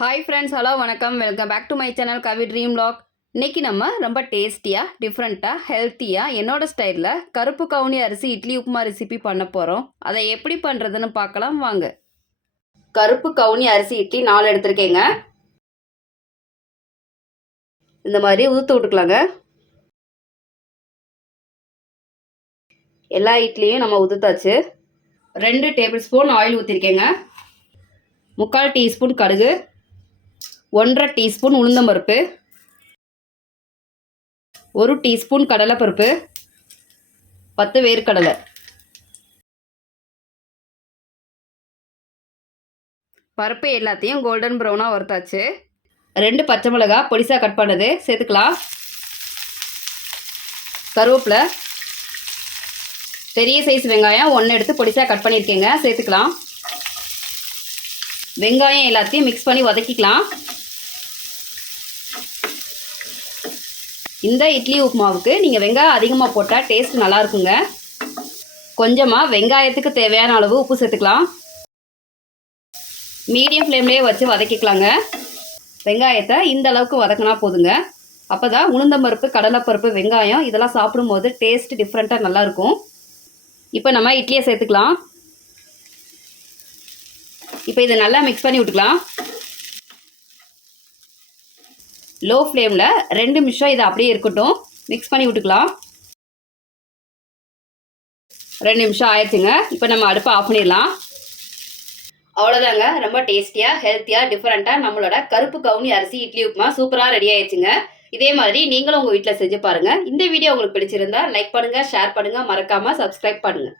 Hi friends hello வணக்கம். Welcome back to my channel Kavi dream log இன்றைக்கி நம்ம ரொம்ப டேஸ்டியாக டிஃப்ரெண்ட்டாக ஹெல்த்தியாக என்னோட ஸ்டைலில் கருப்பு கவுனி அரிசி இட்லி உப்புமா ரெசிபி பண்ண போகிறோம் அதை எப்படி பண்ணுறதுன்னு பார்க்கலாம் வாங்க. கருப்பு கவுனி அரிசி இட்லி நாலு எடுத்திருக்கேங்க. இந்த மாதிரி உதுத்து விட்டுக்கலாங்க. எல்லா இட்லியும் நம்ம உதுத்தாச்சு. ரெண்டு டேபிள் ஸ்பூன் ஆயில் ஊற்றிருக்கேங்க முக்கால் டீஸ்பூன் கடுகு. ஒன்றரை டீஸ்பூன் உளுந்தம்பருப்பு ஒரு டீஸ்பூன் கடலைப்பருப்பு பத்து வேர்க்கடலை. பருப்பு எல்லாத்தையும் கோல்டன் ப்ரௌனாக வறுத்தாச்சு. ரெண்டு பச்சை மிளகா பொடிசாக கட் பண்ணது. சேர்த்துக்கலாம். கருவேப்பிலை. பெரிய சைஸ் வெங்காயம் ஒன்று எடுத்து பொடிசாக கட் பண்ணியிருக்கேங்க. சேர்த்துக்கலாம். வெங்காயம் எல்லாத்தையும் மிக்ஸ் பண்ணி வதக்கிக்கலாம். இந்த இட்லி உப்புமாவுக்கு நீங்கள் வெங்காயம் அதிகமாக போட்டால் டேஸ்ட் நல்லா இருக்குங்க கொஞ்சமாக வெங்காயத்துக்கு தேவையான அளவு உப்பு சேர்த்துக்கலாம். மீடியம் ஃப்ளேம்லேயே வச்சு வதக்கிக்கலாங்க. வெங்காயத்தை இந்த அளவுக்கு வதக்கினா போதுங்க. அப்போ தான் உளுந்தம்பருப்பு கடலைப்பருப்பு வெங்காயம் இதெல்லாம் சாப்பிடும்போது டேஸ்ட் டிஃப்ரெண்ட்டாக நல்லாயிருக்கும். இப்போ நம்ம இட்லியை சேர்த்துக்கலாம். இப்போ இதை நல்லா மிக்ஸ் பண்ணி விட்டுக்கலாம். லோ ஃப்ளேமில் ரெண்டு நிமிஷம் இதை அப்படியே இருக்கட்டும். மிக்ஸ் பண்ணி விட்டுக்கலாம். ரெண்டு நிமிஷம் ஆயிடுச்சுங்க. இப்போ நம்ம அடுப்பை ஆஃப் பண்ணிடலாம். அவ்வளோதாங்க ரொம்ப டேஸ்டியாக ஹெல்த்தியாக டிஃப்ரெண்ட்டாக நம்மளோட கருப்பு கவுனி அரிசி இட்லி உப்புமா சூப்பராக ரெடி ஆயிடுச்சுங்க. இதே மாதிரி நீங்களும் உங்கள் வீட்டில் செஞ்சு பாருங்கள் இந்த வீடியோ உங்களுக்கு பிடிச்சிருந்தா லைக் பண்ணுங்கள் ஷேர் பண்ணுங்கள் மறக்காமல் சப்ஸ்கிரைப் பண்ணுங்கள்